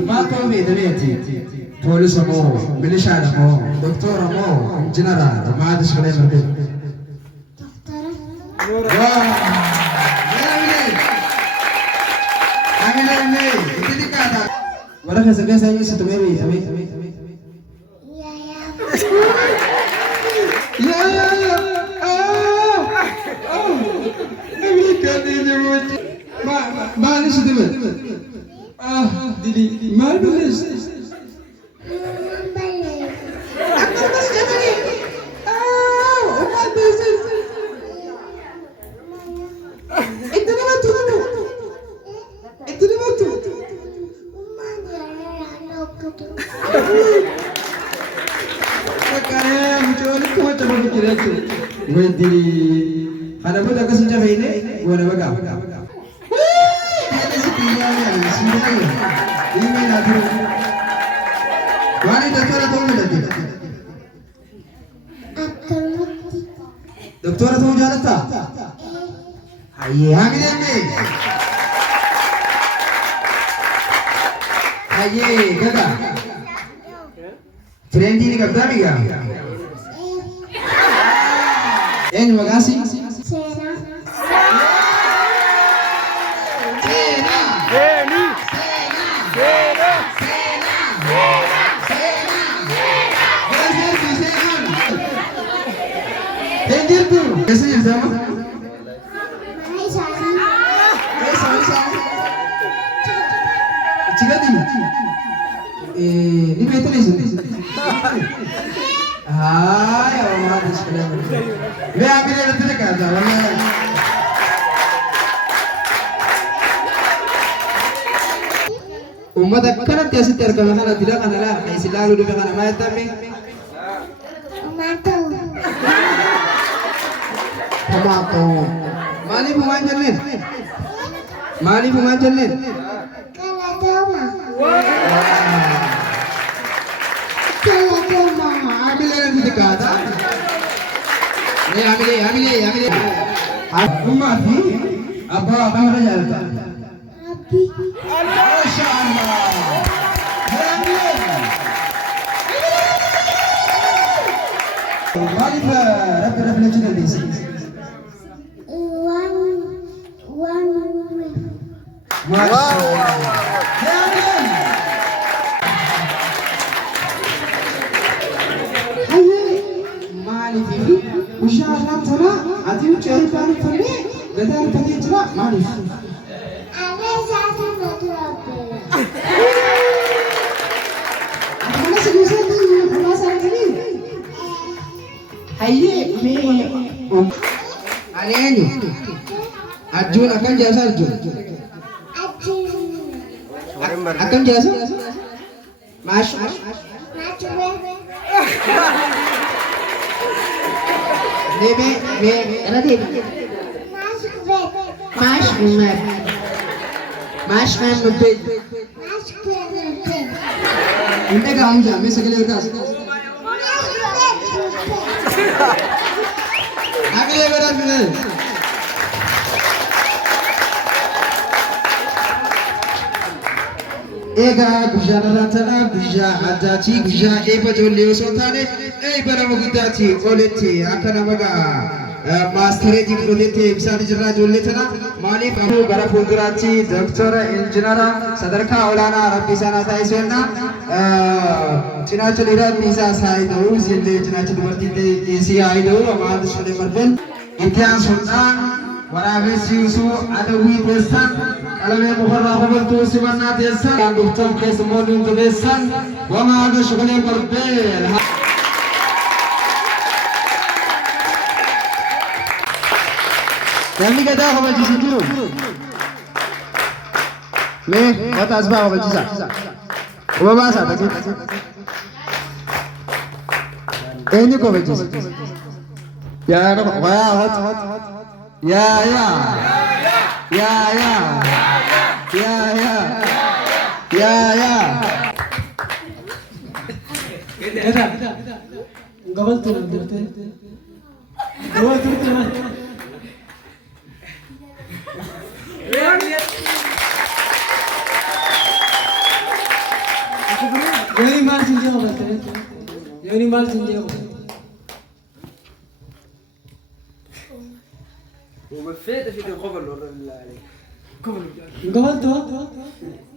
ما تومي دميتي بوليس مو ميليشيا مو دكتور مو انجنرال ما عادش خليه مركز دكتورة عامل ايه تدي كذا ولا كذا كذا يسوي تميري يا ما ليش دمت دلي ما بلش أكثر بس كذي وما بلش أنت ما تقول أنت ما تقول كلام جوالك ما تبغى كذا ودي أنا بدأ كسر جبهيني وأنا بقى دكتورة تو جالتا هاي عامل ايه هاي كذا فريندي ni kabda miga en magasi कैसे एग्जाम चिका दी ni betul itu hai Allah disebut मैं अभी नहीं रहते क्या था umat akan tiasi terkena kana tidak kana lah kayak selalu di kana mai tapi tomato mali bungan jalan kana toma ambil yang tidak ada ni ambil umat ni apa kamera jalan Masya Allah. Mari rap legend di sini. Masya Allah. Mali fifi. Masya Allah tara. Adi cari pani pani. Gadar pani cera mali. Aye, me Aliani Arjun akan jasa Arjun akan jasa Mas Bebe ada dia Mas Mabel Inte काम जा मैं सगले का अगले बरस में ega gujana ratana guja adati guja epajole osotane bara mugitati oleti akana maga master diplomate bisani jirra joletana mali babu gara fulgurati doctor engineer sadarka olana rabbi sana taisena cinachu lira nisa saidu zille cinachu dumartite isi aidu amad shule marben ityan sultan warabe siusu adawi besan alame muharra babaltu sibanna desan doctor kes modun desan wama adu shule marbel Yang ni kata apa jisa tu? Me, kata asbah apa jisa? Apa bahasa tadi? Ini kau jisa? Ya, wah, hot. Ya. Kita. Gawal tu nanti. योनी माल सिंजे हो बोलते हैं योनी माल सिंजे हो ومفيت في القبل والله بالله عليك قبل تو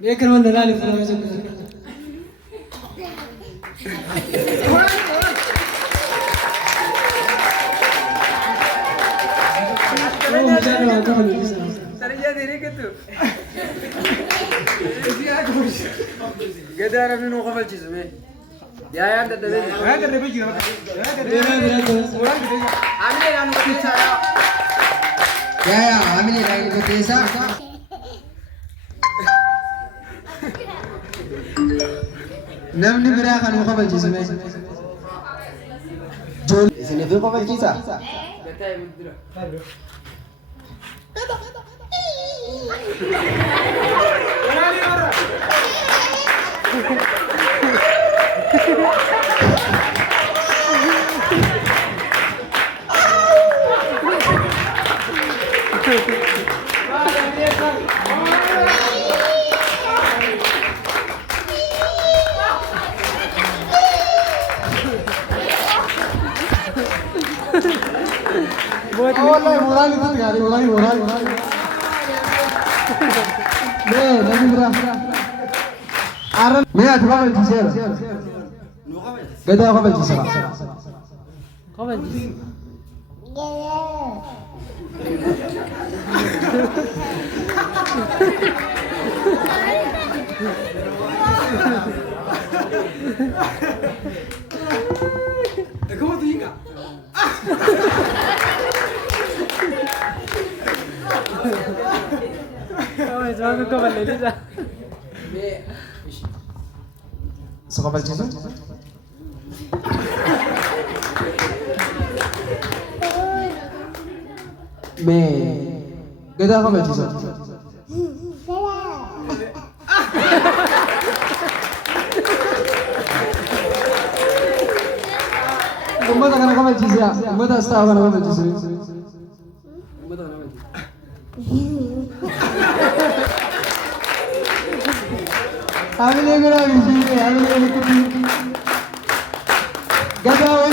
بيكر من دلالي فلان ترجع ديري كتو قد انا منو قبل جسمي يا انت تبي هذا اللي بيجي عامل ايه انا كنت يا عامل ايه رايك بتيسا نمني براخ انا قبل جسمي جول سنفي قبل جيسا والله مورالي تتغاري مورالي ليه نبي برا عرب ما أتبغى الجزيرة قد أخذ الجزيرة قبل جيس جواب قبل ليلى سقف الجزيرة मैं गधा का बच्ची सर उम्मत अगर का बच्ची सर उम्मत अस्ता अगर का बच्ची सर हमें ले गया विषय हमें ले गधा वो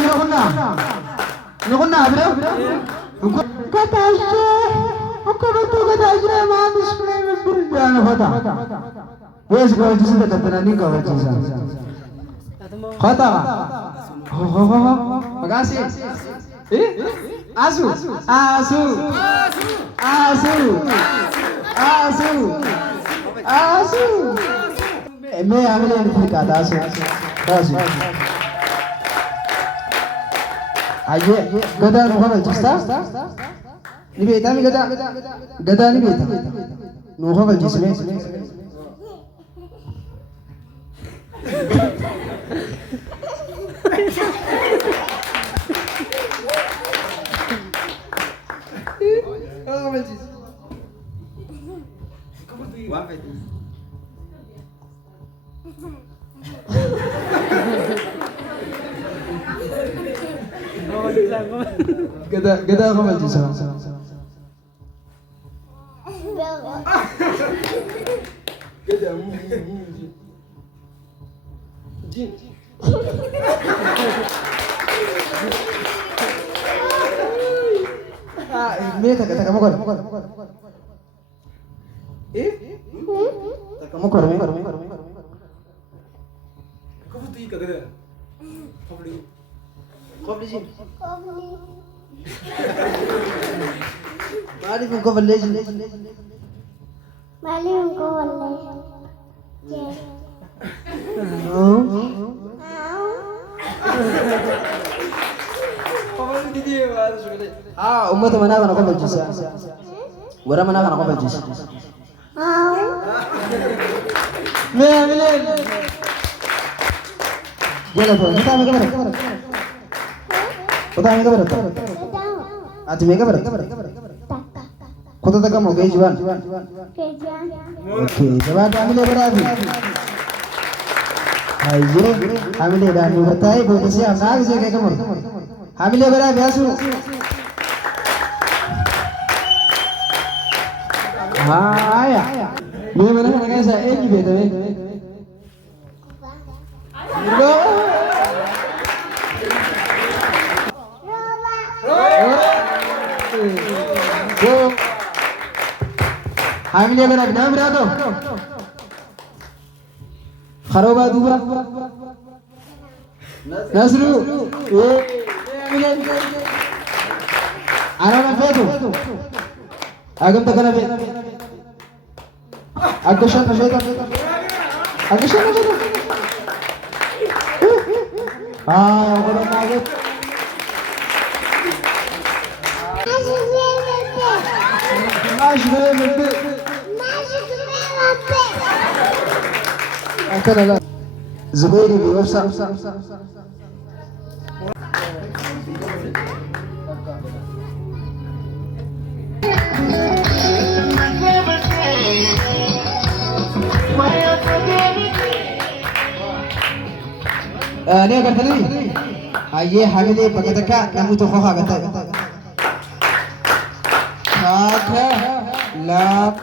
नकुन्ना अब्रे Kataşe, o kadar kataşe mamış mı bir tane fata. Wes kavacısı da katana ni kavacısı. Fata. Magasi. Asu. Asu. Asu. Asu. Asu. मैं अगले दिन का दास दास आइए गदा नुखा बलचिस्ता निबेता मी गदा गदा निबेता नुखा बलचिस्मे gada ako maljisa. Gada mo. Jin. Ini tak kamu kor. Tak kamu kor. Kamu tu ikat gada. Kau beli jin. Mari ko balle jin. Mali ko balle. Ah, umat mana kan aku baljis. Wara mana kan aku baljis. Me amile. Gela to, kita me kabar. Kota me kabar. Ati me kabar. Kota tak kamu kejuan. Oke, coba amile berarti. Ayo, amile dah ni bertai, boleh siap. Nak sih kayak kamu. Amile berarti asu. हाँ आया मैं मैंने कहा ऐसा एक ही बेटा है हामीले अगर नाम रातो खरोबा दुबा नसरू ए हामीले आराम फेतो आगम तकना बे अगशन नशेता अगशन नशेता हां बड़ा मागे أكلنا زبيري بيوسع أنا قلت لي أيه حبيبي بكتك نموت خوها قتك كاكا لا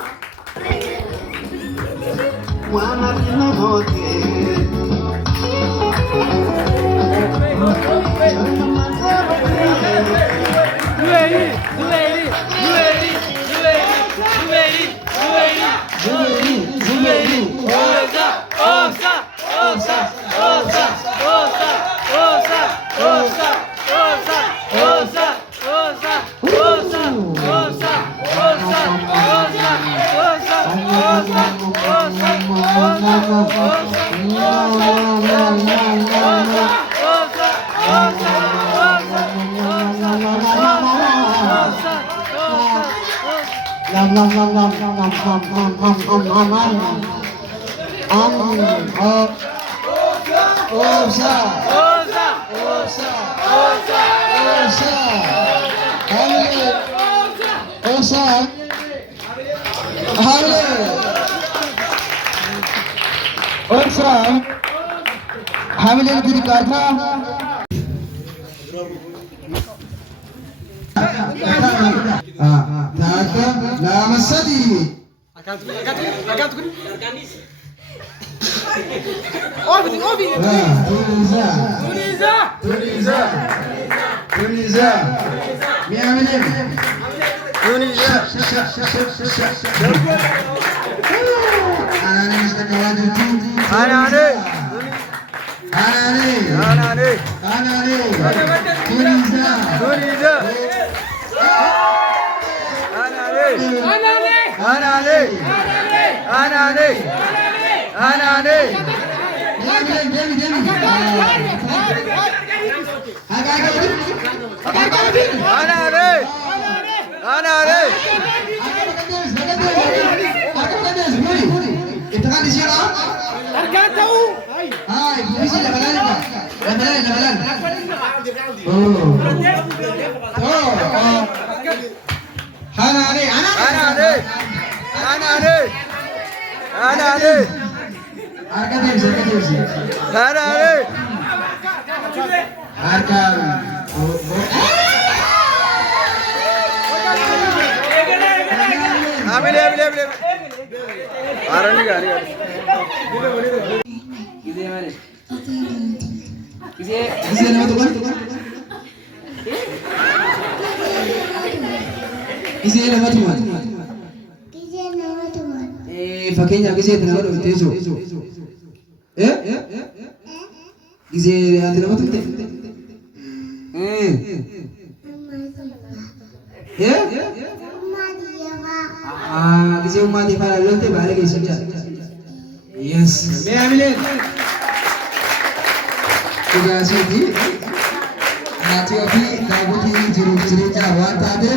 حامل الدين كارثة لا مسدي تونيزا بيعمل ايه انا مستني واجبتي انا علي تونيزا Fakirnya gizi itu nama itu tejo. Gizi itu nama itu. Gizi umat di para lonte balik gizi. Yes. Me ambilin. Juga sini. Nanti api daguti juru jawab tadi.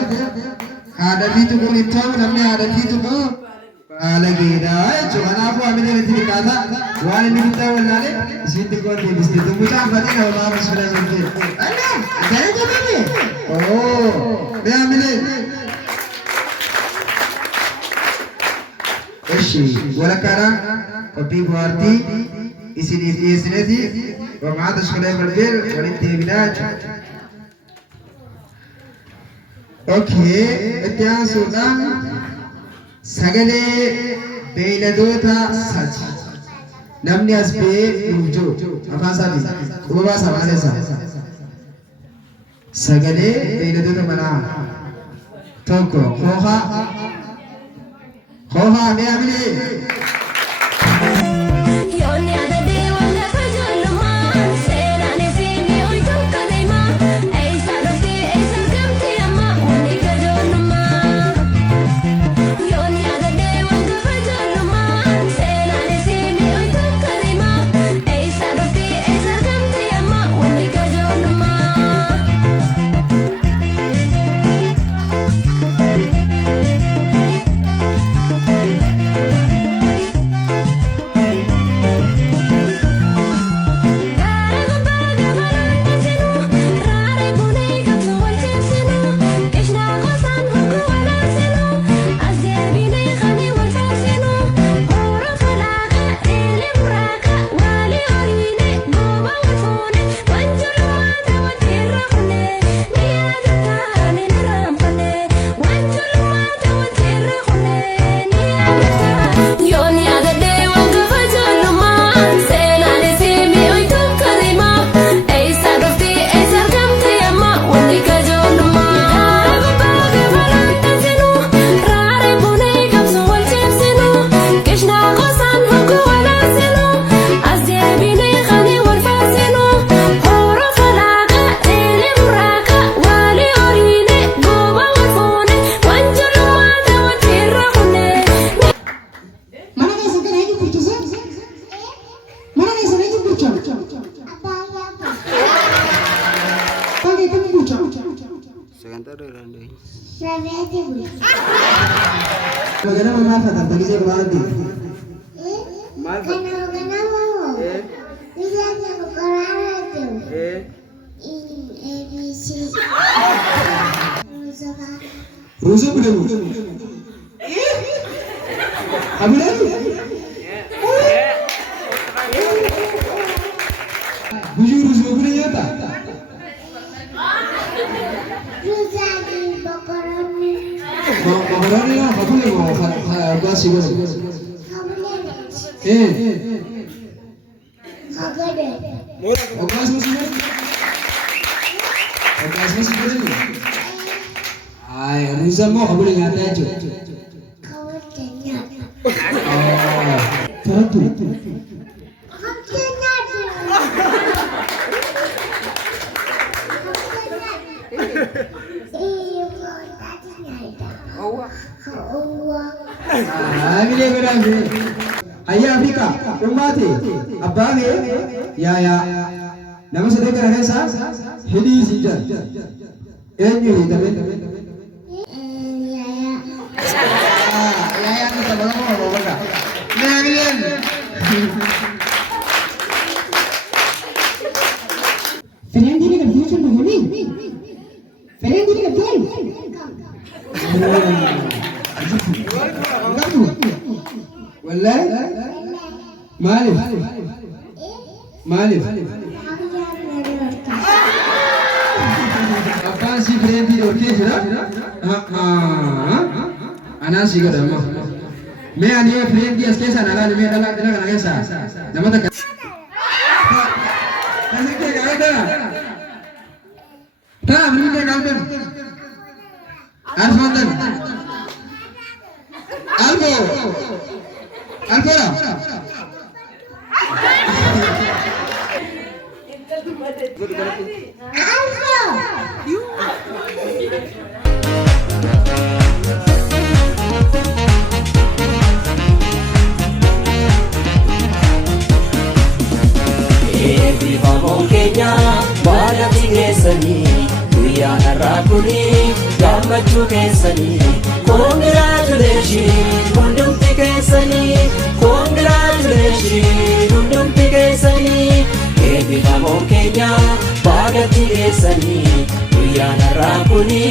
Ada itu kulit tahu namanya ada itu bu. Lagi dah, cuma apa ambil itu di kata, wani ni kita walale, situ kau di situ, tu muda apa ni kalau apa sudah nanti. Ada, jadi tu ni. Oh, dia ambil. Eshi, wala kara, kopi buarti, isi ni, wamada sekolah berbir, wali terbina. Okay, itu sudah. Sagale beeladota sachi namni as bee nujo Masabi. Kubaba sama Alessa. Sagale beeyladoota manaa tokko hoha mee amine. Magana mama fata tadi saya berarti. Rusa belum. Abang. Bujur rusa belum ya tak? Bakarani lah, bakulnya mau kasih gua. Okas masih. Ay, rusa mau bakulnya nyata aja. Teratu. Amine berani. Ayah Afrika, umat abah ya. Nama saya kerana sah, Hedi Sinjar. Ini tapi. Ya kita baru mau bawa. Amine. Ferendi ni kan future begini. Ferendi ni kan betul. Wallah? Malif. Apaan sih Ferendi okey sudah? Anak sih kada mah. मैं आने फ्रेंड की अस्के सा नाला में डाला करना कैसा नमक तक ऐसे क्या कहता था हम क्या कहते अरफादन alpha Kenya baada tigresani duya narakuni gammachu kesani congratulations hundum tikesani congratulations hundum tikesani ebi kamo Kenya baada tigresani duya narakuni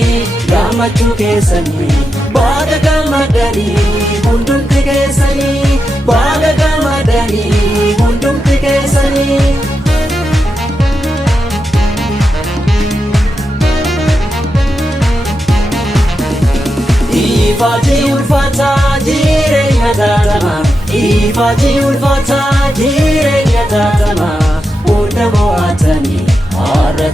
gammachu kesani baada gamadani hundum tikesani baada gamadani hundum tikesani Ifati ulfata jirenya tatama Ifati ulfata jirenya tatama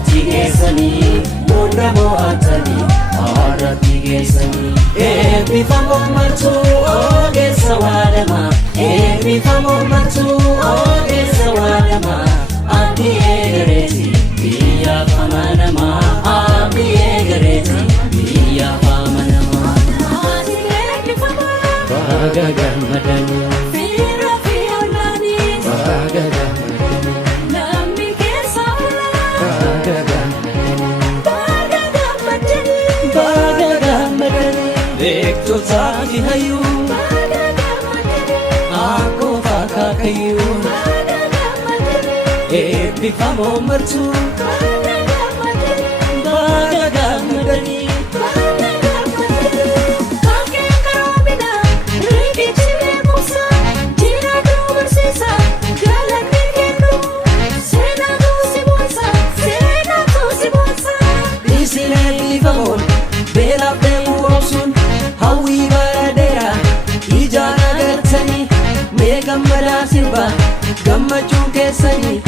baagatti geessanii hunda mo'atanii harratti geessanii eebbifamoo martuu ogeessa waadamaa eebbifamoo martuu ogeessa waadamaa abdii eegareeti biyyaaf amanamaa abdii eegareeti biyyaaf amanamaa baga gammadanii Fira fiolani, baga gammadanii namni keessa oolaa, baga gammadanii baga gammadanii, baga gammadanii beektotaati hayyuu baga gammadanii, akkuma akaakayyuu baga gammadanii, eebbifamoo martuu baga gammadanii, baga gammadanii baga gammadanii. Kankeen karoomina, riqichi beekumsa, jiraatu barsiisa, galanni kennu, seenaatu si boonsa, seenaatu si boonsa. isin eebbifamoon beelaaf deemuu obsuun hawwii bara dheeraa ijaan agartanii mee gammadaa sirba gammachuun keessanii